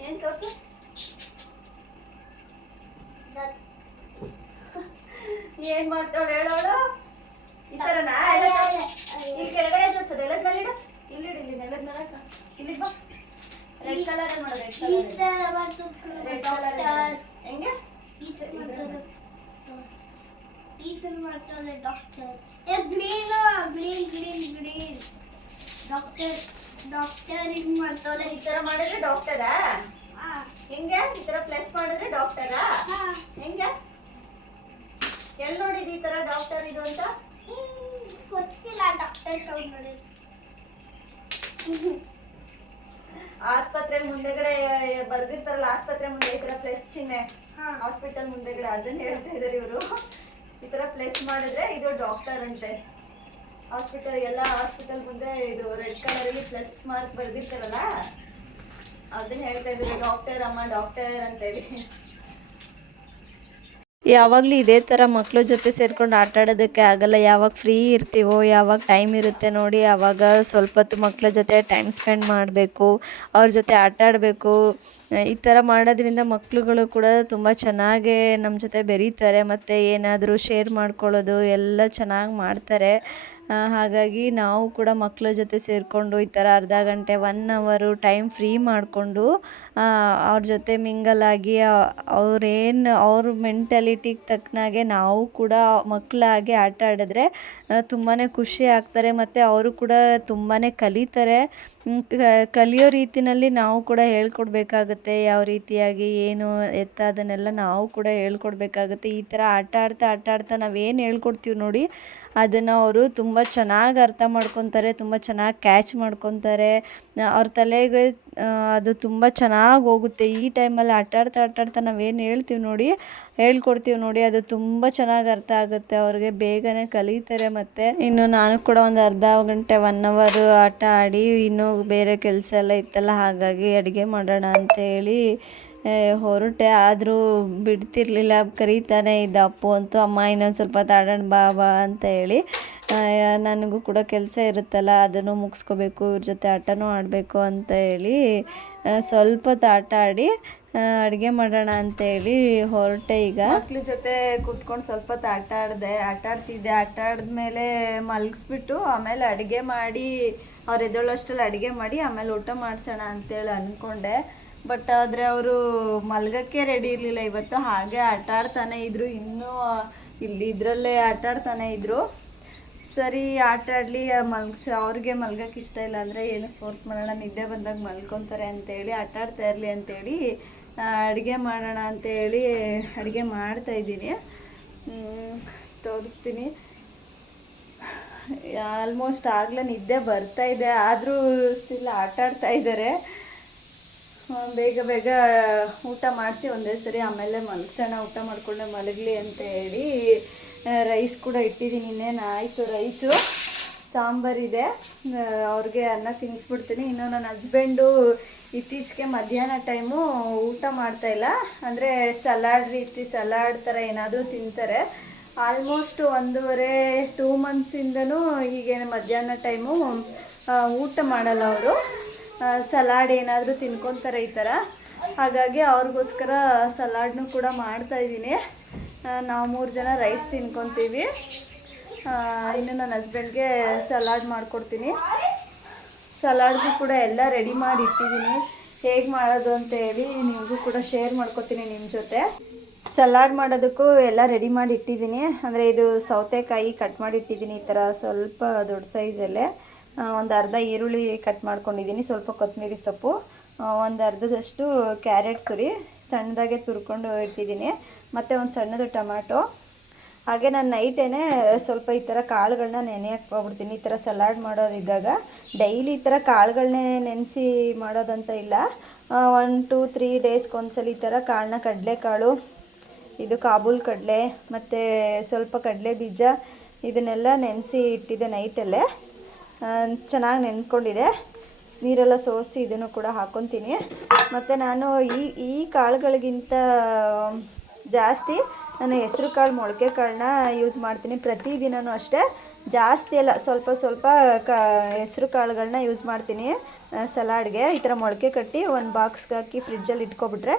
ಏನು ತೋರಿಸು ಏನ್ ಮಾಡ್ತಾಳೆ ಹೇಳೋಳು? ಈ ತರ ತೋರ್ಸು. ಇಲ್ಲಿ ಕೆಳಗಡೆ ಜೋಡ್ಸೋದು ಎಲ್ಲದ ಮೇಲೆ ಇಡು ಇಲ್ಲಿಡು ಇಲ್ಲಿ ನೆಲದ ಮೇಲೆ ಇಲ್ಲಿ ಬಾ ರೆಡ್ ಕಲರ್ ಮಾಡೋದು? ರೆಡ್ ಕಲರ್ ರೆಡ್ ಕಲರ್ ಹೆಂಗೆ? ಈ ಥರ ಮಾಡ್ತಾರೆ ಡಾಕ್ಟರ್. ಏ green green green green doctor doctor ಹಿಂಗ್ ಮಾಡ್ತಾರೆ ಈ ಥರ ಮಾಡಿದ್ರೆ ಡಾಕ್ಟರಾ? ಹೆಂಗೆ? ಈ ಥರ ಪ್ಲಸ್ ಮಾಡಿದ್ರೆ ಡಾಕ್ಟರಾ? ಹೆಂಗೆ? ಎಲ್ಲಿ ನೋಡಿದ ಈ ತರ ಡಾಕ್ಟರ್ ಇದು ಅಂತ? ಗೊತ್ತಿಲ್ಲ ಡಾಕ್ಟರ್ ನೋಡಿ. ಆಸ್ಪತ್ರೆ ಮುಂದೆಗಡೆ ಬರ್ದಿರ್ತಾರಲ್ಲ ಆಸ್ಪತ್ರೆ ಮುಂದೆ ಈ ತರ ಪ್ಲಸ್ ಚಿಹ್ನೆ. ಹಾಸ್ಪಿಟಲ್ ಮುಂದೆಗಡೆ ಅದನ್ನ ಹೇಳ್ತಾ ಇದ್ದಾರೆ ಇವರು. ಈ ತರ ಪ್ಲಸ್ ಮಾಡಿದ್ರೆ ಇದು ಡಾಕ್ಟರ್ ಅಂತೆ. ಹಾಸ್ಪಿಟಲ್ ಎಲ್ಲ ಹಾಸ್ಪಿಟಲ್ ಮುಂದೆ ಇದು ರೆಡ್ ಕಲರ್ ಅಲ್ಲಿ ಪ್ಲಸ್ ಮಾರ್ಕ್ ಬರ್ದಿರ್ತಾರಲ್ಲ ಅದನ್ನ ಹೇಳ್ತಾ ಇದ್ದಾರೆ ಡಾಕ್ಟರ್ ಅಮ್ಮ ಡಾಕ್ಟರ್ ಅಂತೇಳಿ. ಯಾವಾಗಲೂ ಇದೇ ಥರ ಮಕ್ಕಳ ಜೊತೆ ಸೇರ್ಕೊಂಡು ಆಟ ಆಡೋದಕ್ಕೆ ಆಗಲ್ಲ. ಯಾವಾಗ ಫ್ರೀ ಇರ್ತೀವೋ, ಯಾವಾಗ ಟೈಮ್ ಇರುತ್ತೆ ನೋಡಿ ಆವಾಗ ಸ್ವಲ್ಪ ಹೊತ್ತು ಮಕ್ಕಳ ಜೊತೆ ಟೈಮ್ ಸ್ಪೆಂಡ್ ಮಾಡಬೇಕು, ಅವ್ರ ಜೊತೆ ಆಟ ಆಡಬೇಕು ಈ ಥರ ಮಾಡೋದ್ರಿಂದ ಮಕ್ಕಳುಗಳು ಕೂಡ ತುಂಬ ಚೆನ್ನಾಗೇ ನಮ್ಮ ಜೊತೆ ಬೆರೀತಾರೆ. ಮತ್ತು ಏನಾದರೂ ಶೇರ್ ಮಾಡ್ಕೊಳ್ಳೋದು ಎಲ್ಲ ಚೆನ್ನಾಗಿ ಮಾಡ್ತಾರೆ. ಹಾಗಾಗಿ ನಾವು ಕೂಡ ಮಕ್ಕಳ ಜೊತೆ ಸೇರಿಕೊಂಡು ಈ ಥರ ಅರ್ಧ ಗಂಟೆ ಒನ್ ಅವರು ಟೈಮ್ ಫ್ರೀ ಮಾಡಿಕೊಂಡು ಅವ್ರ ಜೊತೆ ಮಿಂಗಲ್ ಆಗಿ ಅವ್ರೇನು, ಅವ್ರ ಮೆಂಟಾಲಿಟಿಗೆ ತಕ್ಕನಾಗೆ ನಾವು ಕೂಡ ಮಕ್ಕಳಾಗಿ ಆಟ ಆಡಿದ್ರೆ ತುಂಬಾ ಖುಷಿ ಆಗ್ತಾರೆ ಮತ್ತು ಅವರು ಕೂಡ ತುಂಬಾ ಕಲಿತಾರೆ. ಕಲಿಯೋ ರೀತಿಯಲ್ಲಿ ನಾವು ಕೂಡ ಹೇಳ್ಕೊಡ್ಬೇಕಾಗುತ್ತೆ, ಯಾವ ರೀತಿಯಾಗಿ, ಏನು ಎತ್ತ ಅದನ್ನೆಲ್ಲ ನಾವು ಕೂಡ ಹೇಳ್ಕೊಡ್ಬೇಕಾಗುತ್ತೆ. ಈ ಥರ ಆಟ ಆಡ್ತಾ ಆಟ ಆಡ್ತಾ ನಾವೇನು ಹೇಳ್ಕೊಡ್ತೀವಿ ನೋಡಿ, ಅದನ್ನು ಅವರು ತುಂಬ ಚೆನ್ನಾಗಿ ಅರ್ಥ ಮಾಡ್ಕೊತಾರೆ, ತುಂಬ ಚೆನ್ನಾಗಿ ಕ್ಯಾಚ್ ಮಾಡ್ಕೊತಾರೆ. ಅವ್ರ ತಲೆಗೆ ಅದು ತುಂಬ ಚೆನ್ನಾಗಿ ಹೋಗುತ್ತೆ. ಈ ಟೈಮಲ್ಲಿ ಆಟ ಆಡ್ತಾ ಆಟ ಆಡ್ತಾ ನಾವೇನು ಹೇಳ್ತೀವಿ ನೋಡಿ, ಹೇಳ್ಕೊಡ್ತೀವಿ ನೋಡಿ, ಅದು ತುಂಬ ಚೆನ್ನಾಗಿ ಅರ್ಥ ಆಗುತ್ತೆ. ಅವ್ರಿಗೆ ಬೇಗನೆ ಕಲಿತಾರೆ ಮತ್ತು. ಇನ್ನು ನಾನು ಕೂಡ ಒಂದು ಅರ್ಧ ಗಂಟೆ ಒನ್ ಅವರು ಆಟ ಆಡಿ ಇನ್ನೂ ಬೇರೆ ಕೆಲಸ ಎಲ್ಲ ಇತ್ತಲ್ಲ, ಹಾಗಾಗಿ ಅಡುಗೆ ಮಾಡೋಣ ಅಂತೇಳಿ ಹೊರಟೆ. ಆದರೂ ಬಿಡ್ತಿರ್ಲಿಲ್ಲ, ಕರೀತಾನೆ ಇದ್ದ ಅಪ್ಪು ಅಂತೂ, ಅಮ್ಮ, ಇನ್ನೊಂದು ಸ್ವಲ್ಪ ತಾಡೋಣ ಬಾ ಬಾ ಅಂತ ಹೇಳಿ ನನಗೂ ಕೂಡ ಕೆಲಸ ಇರುತ್ತಲ್ಲ, ಅದನ್ನು ಮುಗಿಸ್ಕೋಬೇಕು, ಇವ್ರ ಜೊತೆ ಆಟನೂ ಆಡಬೇಕು ಅಂತ ಹೇಳಿ ಸ್ವಲ್ಪ ಹೊತ್ತು ಆಟ ಆಡಿ ಅಡುಗೆ ಮಾಡೋಣ ಅಂತೇಳಿ ಹೊರಟೆ ಈಗ. ಮಕ್ಳ ಜೊತೆ ಕೂತ್ಕೊಂಡು ಸ್ವಲ್ಪ ಹೊತ್ತು ಆಟ ಆಡಿದೆ, ಆಟ ಆಡ್ತಿದ್ದೆ, ಆಟ ಆಡಿದ್ಮೇಲೆ ಮಲಗಿಸ್ಬಿಟ್ಟು ಆಮೇಲೆ ಅಡುಗೆ ಮಾಡಿ, ಅವ್ರು ಎದೊಳ್ಳಷ್ಟಲ್ಲಿ ಅಡುಗೆ ಮಾಡಿ ಆಮೇಲೆ ಊಟ ಮಾಡಿಸೋಣ ಅಂತೇಳಿ ಅಂದ್ಕೊಂಡೆ ಬಟ್ ಆದರೆ ಅವರು ಮಲ್ಗಕ್ಕೆ ರೆಡಿ ಇರಲಿಲ್ಲ, ಇವತ್ತು ಹಾಗೆ ಆಟ ಆಡ್ತಾನೆ ಇದ್ರು, ಇನ್ನೂ ಇಲ್ಲಿ ಇದರಲ್ಲೇ ಆಟ ಆಡ್ತಾನೆ ಇದ್ರು. ಸರಿ, ಆಟ ಆಡಲಿ ಮಲ್ಗಿಸಿ, ಅವ್ರಿಗೆ ಮಲ್ಗಕ್ಕೆ ಇಷ್ಟ ಇಲ್ಲ ಅಂದರೆ ಏನು ಫೋರ್ಸ್ ಮಾಡೋಣ, ನಿದ್ದೆ ಬಂದಾಗ ಮಲ್ಕೊತಾರೆ ಅಂತೇಳಿ, ಆಟ ಆಡ್ತಾ ಇರಲಿ ಅಂತೇಳಿ ಅಡುಗೆ ಮಾಡೋಣ ಅಂತೇಳಿ ಅಡುಗೆ ಮಾಡ್ತಾ ಇದ್ದೀನಿ. ತೋರಿಸ್ತೀನಿ. ಆಲ್ಮೋಸ್ಟ್ ಆಗಲೇ ನಿದ್ದೆ ಬರ್ತಾ ಇದೆ, ಆದರೂ ಸ್ಟಿಲ್ ಆಟ ಆಡ್ತಾ ಇದ್ದಾರೆ. ಬೇಗ ಬೇಗ ಊಟ ಮಾಡಿಸಿ ಒಂದೇ ಸರಿ ಆಮೇಲೆ ಮಲಗ್ಸೋಣ, ಊಟ ಮಾಡಿಕೊಂಡೆ ಮಲಗಲಿ ಅಂತ ಹೇಳಿ ರೈಸ್ ಕೂಡ ಇಟ್ಟಿದ್ದೀನಿ ಇನ್ನೇನು ಆಯಿತು ರೈಸು ಸಾಂಬಾರಿದೆ ಅವ್ರಿಗೆ ಅನ್ನ ತಿನ್ನಿಸ್ಬಿಡ್ತೀನಿ ಇನ್ನು ನನ್ನ ಹಸ್ಬೆಂಡು ಇತ್ತೀಚೆಗೆ ಮಧ್ಯಾಹ್ನ ಟೈಮು ಊಟ ಮಾಡ್ತಾ ಇಲ್ಲ. ಅಂದರೆ ಸಲಾಡ್ ರೀತಿ ಸಲಾಡ್ ಥರ ಏನಾದರೂ ತಿಂತಾರೆ. ಆಲ್ಮೋಸ್ಟ್ ಒಂದೂವರೆ ಟೂ ಮಂತ್ಸಿಂದನೂ ಹೀಗೆ ಮಧ್ಯಾಹ್ನ ಟೈಮು ಊಟ ಮಾಡಲ್ಲ ಅವರು. ಸಲಾಡ್ ಏನಾದರೂ ತಿನ್ಕೊತಾರೆ ಈ ಥರ ಹಾಗಾಗಿ ಅವ್ರಿಗೋಸ್ಕರ ಸಲಾಡ್ನು ಕೂಡ ಮಾಡ್ತಾ ಇದ್ದೀನಿ. ನಾವು ಮೂರು ಜನ ರೈಸ್ ತಿನ್ಕೊತೀವಿ. ಇನ್ನು ನನ್ನ ಹಸ್ಬೆಂಡ್ಗೆ ಸಲಾಡ್ ಮಾಡಿಕೊಡ್ತೀನಿ. ಸಲಾಡ್ಗೂ ಕೂಡ ಎಲ್ಲ ರೆಡಿ ಮಾಡಿ ಇಟ್ಟಿದ್ದೀನಿ ಹೇಗೆ ಮಾಡೋದು ಅಂತ ಹೇಳಿ ನಿಮಗೂ ಕೂಡ ಶೇರ್ ಮಾಡ್ಕೊತೀನಿ ನಿಮ್ಮ ಜೊತೆ. ಸಲಾಡ್ ಮಾಡೋದಕ್ಕೂ ಎಲ್ಲ ರೆಡಿ ಮಾಡಿ ಇಟ್ಟಿದ್ದೀನಿ ಅಂದರೆ ಇದು ಸೌತೆಕಾಯಿ ಕಟ್ ಮಾಡಿ ಇಟ್ಟಿದ್ದೀನಿ ಈ ಥರ ಸ್ವಲ್ಪ ದೊಡ್ಡ ಸೈಜಲ್ಲೇ ಒಂದು ಅರ್ಧ ಈರುಳ್ಳಿ ಕಟ್ ಮಾಡ್ಕೊಂಡಿದ್ದೀನಿ ಸ್ವಲ್ಪ ಕೊತ್ತಂಬರಿ ಸೊಪ್ಪು. ಒಂದು ಅರ್ಧದಷ್ಟು ಕ್ಯಾರೆಟ್ ತುರಿ ಸಣ್ಣದಾಗೆ ತುರ್ಕೊಂಡು ಇಟ್ಟಿದ್ದೀನಿ ಮತ್ತು ಒಂದು ಸಣ್ಣದು ಟೊಮ್ಯಾಟೊ ಹಾಗೆ ನಾನು ನೈಟೇ ಸ್ವಲ್ಪ ಈ ಥರ ಕಾಳುಗಳನ್ನ ನೆನೆ ಹಾಕ್ಬಿಡ್ತೀನಿ ಈ ಥರ ಸಲಾಡ್ ಮಾಡೋದಿದ್ದಾಗ ಡೈಲಿ ಈ ಥರ ಕಾಳುಗಳನ್ನೇ ನೆನೆಸಿ ಮಾಡೋದಂತ ಇಲ್ಲ. ಒನ್ ಟೂ ತ್ರೀ ಡೇಸ್ಗೆ ಒಂದ್ಸಲ ಈ ಥರ ಕಾಳನ್ನ ಕಡಲೆಕಾಳು, ಇದು ಕಾಬೂಲ್ ಕಡಲೆ, ಮತ್ತು ಸ್ವಲ್ಪ ಕಡಲೆ ಬೀಜ ಇದನ್ನೆಲ್ಲ ನೆನೆಸಿ ಇಟ್ಟಿದ್ದೆ ನೈಟಲ್ಲೇ. ಚೆನ್ನಾಗಿ ನೆನ್ಕೊಂಡಿದೆ. ನೀರೆಲ್ಲ ಸೋಸಿ ಇದನ್ನು ಕೂಡ ಹಾಕ್ಕೊತೀನಿ ಮತ್ತು ನಾನು ಈ ಈ ಕಾಳುಗಳಿಗಿಂತ ಜಾಸ್ತಿ. ನಾನು ಹೆಸರು ಕಾಳು, ಮೊಳಕೆ ಕಾಳನ್ನ ಯೂಸ್ ಮಾಡ್ತೀನಿ. ಪ್ರತಿದಿನವೂ ಅಷ್ಟೇ. ಜಾಸ್ತಿ ಅಲ್ಲ ಸ್ವಲ್ಪ ಸ್ವಲ್ಪ ಕ, ಹೆಸರು ಕಾಳುಗಳನ್ನ ಯೂಸ್ ಮಾಡ್ತೀನಿ. ಸಲಾಡ್ಗೆ. ಈ ಥರ ಮೊಳಕೆ ಕಟ್ಟಿ ಒಂದು ಬಾಕ್ಸ್ಗೆ ಹಾಕಿ ಫ್ರಿಜ್ಜಲ್ಲಿ ಇಟ್ಕೊಬಿಟ್ರೆ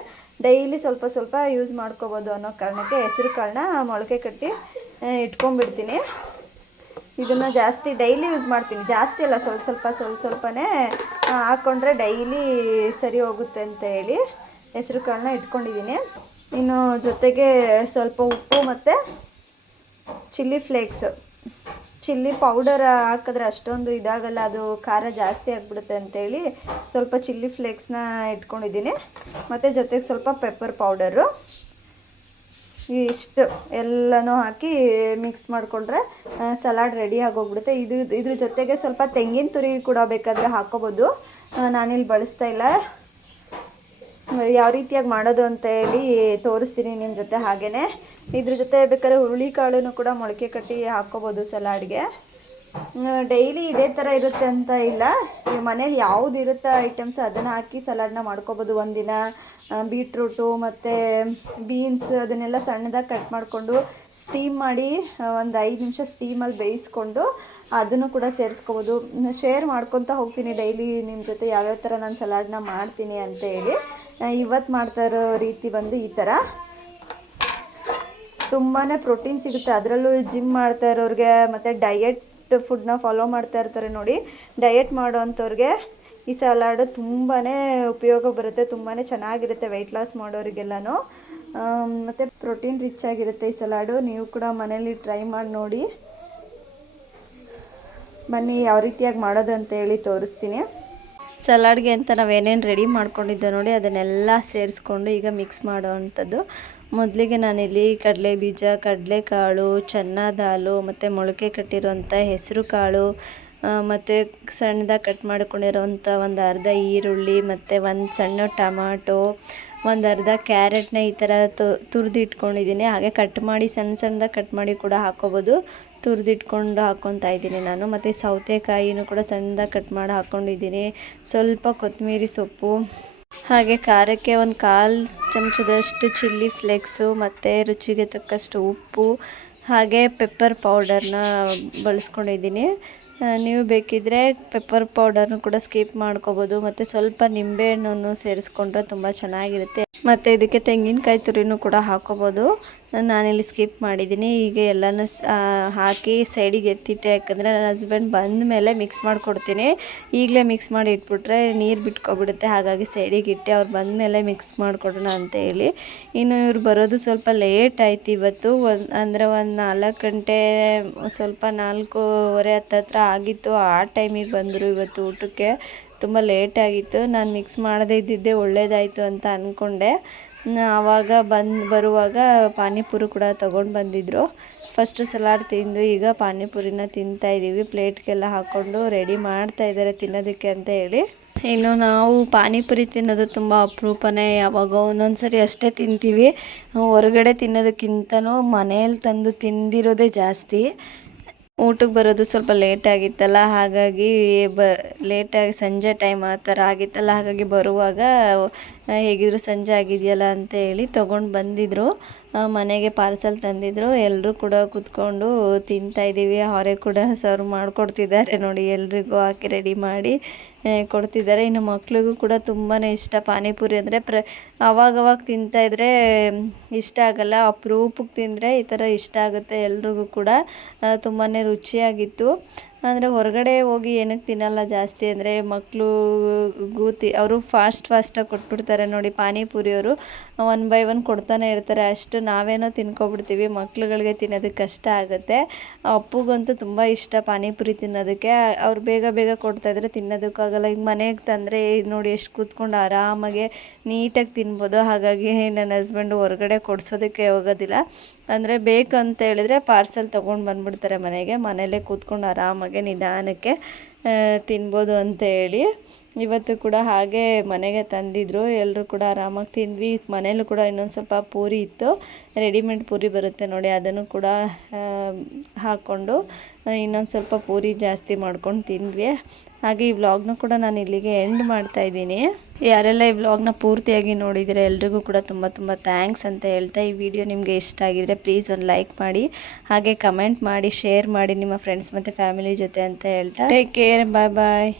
ಡೈಲಿ ಸ್ವಲ್ಪ ಸ್ವಲ್ಪ ಯೂಸ್ ಮಾಡ್ಕೋಬೋದು ಅನ್ನೋ ಕಾರಣಕ್ಕೆ ಹೆಸರು ಕಾಳನ್ನ ಮೊಳಕೆ ಕಟ್ಟಿ ಇಟ್ಕೊಂಡ್ಬಿಡ್ತೀನಿ. ಇದನ್ನು ಜಾಸ್ತಿ ಡೈಲಿ ಯೂಸ್ ಮಾಡ್ತೀನಿ. ಜಾಸ್ತಿ ಅಲ್ಲ, ಸ್ವಲ್ಪ ಸ್ವಲ್ಪ ಸ್ವಲ್ಪ ಸ್ವಲ್ಪನೇ ಹಾಕ್ಕೊಂಡ್ರೆ ಡೈಲಿ ಸರಿ ಹೋಗುತ್ತೆ ಅಂತ ಹೇಳಿ ಹೆಸರು ಕಾಳನ್ನ ಇಟ್ಕೊಂಡಿದ್ದೀನಿ ಇನ್ನು ಜೊತೆಗೆ ಸ್ವಲ್ಪ ಉಪ್ಪು ಮತ್ತು ಚಿಲ್ಲಿ ಫ್ಲೇಕ್ಸ್. ಚಿಲ್ಲಿ ಪೌಡರ್ ಹಾಕಿದ್ರೆ ಅಷ್ಟೊಂದು ಇದಾಗಲ್ಲ, ಅದು ಖಾರ ಜಾಸ್ತಿ ಆಗಿಬಿಡುತ್ತೆ ಅಂತೇಳಿ ಸ್ವಲ್ಪ ಚಿಲ್ಲಿ ಫ್ಲೇಕ್ಸ್ನ ಇಟ್ಕೊಂಡಿದ್ದೀನಿ. ಮತ್ತು ಜೊತೆಗೆ ಸ್ವಲ್ಪ ಪೆಪ್ಪರ್ ಪೌಡರು. ಇಷ್ಟು ಎಲ್ಲನೂ ಹಾಕಿ ಮಿಕ್ಸ್ ಮಾಡಿಕೊಂಡ್ರೆ ಸಲಾಡ್ ರೆಡಿ ಆಗೋಗ್ಬಿಡುತ್ತೆ. ಇದು, ಇದ್ರ ಜೊತೆಗೆ ಸ್ವಲ್ಪ ತೆಂಗಿನ ತುರಿ ಕೂಡ ಬೇಕಾದರೆ ಹಾಕೋಬೋದು. ನಾನಿಲ್ಲಿ ಬಳಸ್ತಾ ಇಲ್ಲ. ಯಾವ ರೀತಿಯಾಗಿ ಮಾಡೋದು ಅಂತ ಹೇಳಿ ತೋರಿಸ್ತೀನಿ ನಿಮ್ಮ ಜೊತೆ ಹಾಗೆಯೇ ಇದ್ರ ಜೊತೆ ಬೇಕಾದ್ರೆ ಹುರುಳಿಕಾಳನ್ನು ಕೂಡ ಮೊಳಕೆ ಕಟ್ಟಿ ಹಾಕ್ಕೋಬೋದು ಸಲಾಡ್ಗೆ. ಡೈಲಿ ಇದೇ ಥರ ಇರುತ್ತೆ ಅಂತ ಇಲ್ಲ. ಈ ಮನೇಲಿ ಯಾವ್ದು ಇರುತ್ತೆ ಐಟಮ್ಸ್ ಅದನ್ನು ಹಾಕಿ ಸಲಾಡ್ನ ಮಾಡ್ಕೋಬೋದು ಒಂದಿನ. ಬೀಟ್ರೂಟು ಮತ್ತು ಬೀನ್ಸ್ ಅದನ್ನೆಲ್ಲ ಸಣ್ಣದಾಗಿ ಕಟ್ ಮಾಡಿಕೊಂಡು ಸ್ಟೀಮ್ ಮಾಡಿ ಒಂದು ಐದು ನಿಮಿಷ ಸ್ಟೀಮಲ್ಲಿ ಬೇಯಿಸ್ಕೊಂಡು ಅದನ್ನು ಕೂಡ ಸೇರಿಸ್ಕೋಬೋದು. ಶೇರ್ ಮಾಡ್ಕೊತಾ ಹೋಗ್ತೀನಿ ಡೈಲಿ ನಿಮ್ಮ ಜೊತೆ ಯಾವ್ಯಾವ ಥರ ನಾನು ಸಲಾಡ್ನ ಮಾಡ್ತೀನಿ ಅಂತ ಹೇಳಿ. ಇವತ್ತು ಮಾಡ್ತಾ ಇರೋ ರೀತಿ ಬಂದು ಈ ಥರ ತುಂಬಾ ಪ್ರೋಟೀನ್ ಸಿಗುತ್ತೆ. ಅದರಲ್ಲೂ ಜಿಮ್ ಮಾಡ್ತಾ ಇರೋರಿಗೆ, ಮತ್ತು ಡಯೆಟ್ ಫುಡ್ನ ಫಾಲೋ ಮಾಡ್ತಾ ಇರ್ತಾರೆ ನೋಡಿ. ಡಯೆಟ್ ಮಾಡೋ ಅಂಥವ್ರಿಗೆ ಈ ಸಲಾಡು ತುಂಬಾ ಉಪಯೋಗ ಬರುತ್ತೆ. ತುಂಬಾ ಚೆನ್ನಾಗಿರುತ್ತೆ ವೆಯ್ಟ್ ಲಾಸ್ ಮಾಡೋರಿಗೆಲ್ಲನೂ. ಮತ್ತು ಪ್ರೋಟೀನ್ ರಿಚ್ ಆಗಿರುತ್ತೆ ಈ ಸಲಾಡು ನೀವು ಕೂಡ ಮನೇಲಿ ಟ್ರೈ ಮಾಡಿ ನೋಡಿ. ಬನ್ನಿ, ಯಾವ ರೀತಿಯಾಗಿ ಮಾಡೋದು ಅಂತ ಹೇಳಿ ತೋರಿಸ್ತೀನಿ. ಸಲಾಡ್ಗೆ ಅಂತ ನಾವು ಏನೇನು ರೆಡಿ ಮಾಡ್ಕೊಂಡಿದ್ದೋ ನೋಡಿ ಅದನ್ನೆಲ್ಲ ಸೇರಿಸ್ಕೊಂಡು ಈಗ ಮಿಕ್ಸ್ ಮಾಡೋ ಅಂಥದ್ದು ಮೊದಲಿಗೆ ನಾನಿಲ್ಲಿ ಕಡಲೆ ಬೀಜ, ಕಡಲೆಕಾಳು ಚೆನ್ನ ದಾಲು ಮತ್ತು ಮೊಳಕೆ ಕಟ್ಟಿರೋಂಥ ಹೆಸರು ಕಾಳು ಮತ್ತು ಸಣ್ಣದಾಗಿ ಕಟ್ ಮಾಡ್ಕೊಂಡಿರೋಂಥ ಒಂದು ಅರ್ಧ ಈರುಳ್ಳಿ ಮತ್ತು ಒಂದು ಸಣ್ಣ ಟಮಾಟೊ, ಒಂದು ಅರ್ಧ ಕ್ಯಾರೆಟ್ನ ಈ ಥರ ತುರಿದು ಇಟ್ಕೊಂಡಿದ್ದೀನಿ ಹಾಗೆ ಕಟ್ ಮಾಡಿ ಸಣ್ಣ ಸಣ್ಣದಾಗಿ ಕಟ್ ಮಾಡಿ ಕೂಡ ಹಾಕ್ಕೋಬೋದು ತುರಿದಿಟ್ಕೊಂಡು ಹಾಕ್ಕೊತಾ ಇದ್ದೀನಿ ನಾನು. ಮತ್ತು ಸೌತೆಕಾಯಿನೂ ಕೂಡ ಸಣ್ಣದಾಗಿ ಕಟ್ ಮಾಡಿ ಹಾಕ್ಕೊಂಡಿದ್ದೀನಿ ಸ್ವಲ್ಪ ಕೊತ್ತಂಬರಿ ಸೊಪ್ಪು, ಹಾಗೆ ಖಾರಕ್ಕೆ ಒಂದು ಕಾಲು ಚಮಚದಷ್ಟು ಚಿಲ್ಲಿ ಫ್ಲೇಕ್ಸು, ಮತ್ತು ರುಚಿಗೆ ತಕ್ಕಷ್ಟು ಉಪ್ಪು, ಹಾಗೆ ಪೆಪ್ಪರ್ ಪೌಡರ್ನ ಬಳಸ್ಕೊಂಡಿದ್ದೀನಿ. ನೀವು ಬೇಕಿದ್ದರೆ ಪೆಪ್ಪರ್ ಪೌಡರ್ನು ಕೂಡ ಸ್ಕಿಪ್ ಮಾಡ್ಕೋಬೋದು. ಮತ್ತು ಸ್ವಲ್ಪ ನಿಂಬೆಹಣ್ಣನ್ನು ಸೇರಿಸ್ಕೊಂಡ್ರೆ ತುಂಬ ಚೆನ್ನಾಗಿರುತ್ತೆ. ಮತ್ತು ಇದಕ್ಕೆ ತೆಂಗಿನಕಾಯಿ ತುರಿನೂ ಕೂಡ ಹಾಕೋಬೋದು. ನಾನಿಲ್ಲಿ ಸ್ಕಿಪ್ ಮಾಡಿದ್ದೀನಿ. ಈಗ ಎಲ್ಲನೂ ಹಾಕಿ ಸೈಡಿಗೆ ಎತ್ತಿಟ್ಟೆ. ಯಾಕಂದರೆ ನನ್ನ ಹಸ್ಬೆಂಡ್ ಬಂದ ಮೇಲೆ ಮಿಕ್ಸ್ ಮಾಡಿಕೊಡ್ತೀನಿ. ಈಗಲೇ ಮಿಕ್ಸ್ ಮಾಡಿ ಇಟ್ಬಿಟ್ರೆ ನೀರು ಬಿಟ್ಕೊಬಿಡುತ್ತೆ. ಹಾಗಾಗಿ ಸೈಡಿಗೆ ಇಟ್ಟೆ. ಅವ್ರು ಬಂದ ಮೇಲೆ ಮಿಕ್ಸ್ ಮಾಡಿಕೊಡೋಣ ಅಂತ ಹೇಳಿ. ಇನ್ನು ಇವ್ರು ಬರೋದು ಸ್ವಲ್ಪ ಲೇಟ್ ಆಯ್ತು ಇವತ್ತು. ಒಂದು, ಅಂದರೆ ಒಂದು ನಾಲ್ಕು ಗಂಟೆ, ಸ್ವಲ್ಪ ನಾಲ್ಕೂವರೆ ಹತ್ತತ್ರ ಆಗಿತ್ತು. ಆ ಟೈಮಿಗೆ ಬಂದರು ಇವತ್ತು ಊಟಕ್ಕೆ. ತುಂಬ ಲೇಟ್ ಆಗಿತ್ತು. ನಾನು ಮಿಕ್ಸ್ ಮಾಡದೇ ಇದ್ದಿದ್ದೆ ಒಳ್ಳೇದಾಯಿತು ಅಂತ ಅಂದ್ಕೊಂಡೆ ಆವಾಗ ಬಂದು ಬರುವಾಗ ಪಾನಿಪುರಿ ಕೂಡ ತಗೊಂಡು ಬಂದಿದ್ದರು ಫಸ್ಟು ಸಲಾಡ್ ತಿಂದು ಈಗ ಪಾನಿಪುರಿನ ತಿಂತಾ ಇದ್ದೀವಿ ಪ್ಲೇಟ್ಗೆಲ್ಲ ಹಾಕ್ಕೊಂಡು ರೆಡಿ ಮಾಡ್ತಾ ಇದ್ದಾರೆ ತಿನ್ನೋದಕ್ಕೆ ಅಂತ ಹೇಳಿ. ಇನ್ನು ನಾವು ಪಾನಿಪುರಿ ತಿನ್ನೋದು ತುಂಬ ಅಪರೂಪನೇ. ಯಾವಾಗ ಒಂದೊಂದ್ಸರಿ ಅಷ್ಟೇ ತಿಂತೀವಿ. ಹೊರಗಡೆ ತಿನ್ನೋದಕ್ಕಿಂತನೂ ಮನೇಲಿ ತಂದು ತಿಂದಿರೋದೇ ಜಾಸ್ತಿ. ಊಟಕ್ಕೆ ಬರೋದು ಸ್ವಲ್ಪ ಲೇಟ್ ಆಗಿತ್ತಲ್ಲ, ಹಾಗಾಗಿ ಬ ಲೇಟಾಗಿ ಸಂಜೆ ಟೈಮ್ ಆ ಥರ ಆಗಿತ್ತಲ್ಲ, ಹಾಗಾಗಿ ಬರುವಾಗ ಹೇಗಿದ್ರು ಸಂಜೆ ಆಗಿದೆಯಲ್ಲ ಅಂತ ಹೇಳಿ ತೊಗೊಂಡು ಬಂದಿದ್ದರು ಮನೆಗೆ ಪಾರ್ಸಲ್ ತಂದಿದ್ದರು ಎಲ್ಲರೂ ಕೂಡ ಕೂತ್ಕೊಂಡು ತಿಂತಾ ಇದ್ದೀವಿ. ಅವರೇ ಕೂಡ ಸರ್ವ್ ಮಾಡಿಕೊಡ್ತಿದ್ದಾರೆ ನೋಡಿ, ಎಲ್ರಿಗೂ ಹಾಕಿ ರೆಡಿ ಮಾಡಿ. ಕೊಡ್ತಿದ್ದಾರೆ. ಇನ್ನು ಮಕ್ಳಿಗೂ ಕೂಡ ತುಂಬಾ ಇಷ್ಟ. ಪಾನಿಪುರಿ ಅಂದರೆ ಪ್ರ, ಅವಾಗವಾಗ ತಿಂತಾಯಿದ್ರೆ ಇಷ್ಟ ಆಗಲ್ಲ. ಅಪ್ರೂಪಕ್ಕೆ ತಿಂದರೆ ಈ ಥರ ಇಷ್ಟ ಆಗುತ್ತೆ ಎಲ್ರಿಗೂ ಕೂಡ. ತುಂಬಾ ರುಚಿಯಾಗಿತ್ತು. ಅಂದರೆ ಹೊರಗಡೆ ಹೋಗಿ ಏನಕ್ಕೆ ತಿನ್ನಲ್ಲ ಜಾಸ್ತಿ ಅಂದರೆ ಮಕ್ಕಳು ಗೂತಿ ಅವರು ಫಾಸ್ಟ್ ಫಾಸ್ಟಾಗಿ ಕೊಟ್ಬಿಡ್ತಾರೆ ನೋಡಿ ಪಾನಿಪುರಿಯವರು ಒನ್ ಬೈ ಒನ್ ಕೊಡ್ತಾನೆ ಇರ್ತಾರೆ. ಅಷ್ಟು ನಾವೇನೋ ತಿನ್ಕೊಬಿಡ್ತೀವಿ, ಮಕ್ಳುಗಳಿಗೆ ತಿನ್ನೋದಕ್ಕೆ ಕಷ್ಟ ಆಗುತ್ತೆ. ಅಪ್ಪುಗಂತೂ ತುಂಬ ಇಷ್ಟ ಪಾನಿಪುರಿ ತಿನ್ನೋದಕ್ಕೆ. ಅವ್ರು ಬೇಗ ಬೇಗ ಕೊಡ್ತಾಯಿದ್ರೆ ತಿನ್ನೋದಕ್ಕಾಗಲ್ಲ. ಈಗ ಮನೆಗೆ ತಂದರೆ ನೋಡಿ ಎಷ್ಟು ಕೂತ್ಕೊಂಡು ಆರಾಮಾಗಿ ನೀಟಾಗಿ ತಿನ್ಬೋದು. ಹಾಗಾಗಿ ನನ್ನ ಹಸ್ಬೆಂಡು ಹೊರಗಡೆ ಕೊಡಿಸೋದಕ್ಕೆ ಹೋಗೋದಿಲ್ಲ. ಅಂದರೆ ಬೇಕು ಅಂತ ಹೇಳಿದ್ರೆ ಪಾರ್ಸೆಲ್ ತೊಗೊಂಡು ಬಂದುಬಿಡ್ತಾರೆ ಮನೆಗೆ. ಮನೆಯಲ್ಲೇ ಕೂತ್ಕೊಂಡು ಆರಾಮಾಗೆ ನಿಧಾನಕ್ಕೆ ತಿನ್ಬೋದು ಅಂತ ಹೇಳಿ ಇವತ್ತು ಕೂಡ ಹಾಗೆ ಮನೆಗೆ ತಂದಿದ್ರು. ಎಲ್ಲರೂ ಕೂಡ ಆರಾಮಾಗಿ ತಿಂದ್ವಿ. ಮನೇಲೂ ಕೂಡ ಇನ್ನೊಂದು ಸ್ವಲ್ಪ ಪೂರಿ ಇತ್ತು. ರೆಡಿಮೇಡ್ ಪೂರಿ ಬರುತ್ತೆ ನೋಡಿ, ಅದನ್ನು ಕೂಡ ಹಾಕ್ಕೊಂಡು ಇನ್ನೊಂದು ಸ್ವಲ್ಪ ಪೂರಿ ಜಾಸ್ತಿ ಮಾಡ್ಕೊಂಡು ತಿಂದ್ವಿ. ಹಾಗೆ ಈ ವ್ಲಾಗ್ನ ಕೂಡ ನಾನು ಇಲ್ಲಿಗೆ ಎಂಡ್ ಮಾಡ್ತಾ ಇದ್ದೀನಿ. ಯಾರೆಲ್ಲ ಈ ವ್ಲಾಗ್ನ ಪೂರ್ತಿಯಾಗಿ ನೋಡಿದರೆ ಎಲ್ರಿಗೂ ಕೂಡ ತುಂಬ ತುಂಬ ಥ್ಯಾಂಕ್ಸ್ ಅಂತ ಹೇಳ್ತಾ ಈ ವಿಡಿಯೋ ನಿಮಗೆ ಇಷ್ಟ ಆಗಿದರೆ ಪ್ಲೀಸ್ ಒಂದು ಲೈಕ್ ಮಾಡಿ, ಹಾಗೆ ಕಮೆಂಟ್ ಮಾಡಿ, ಶೇರ್ ಮಾಡಿ ನಿಮ್ಮ ಫ್ರೆಂಡ್ಸ್ ಮತ್ತು ಫ್ಯಾಮಿಲಿ ಜೊತೆ ಅಂತ ಹೇಳ್ತಾ. ಟೇಕ್ ಕೇರ್ ಬಾಯ್ ಬಾಯ್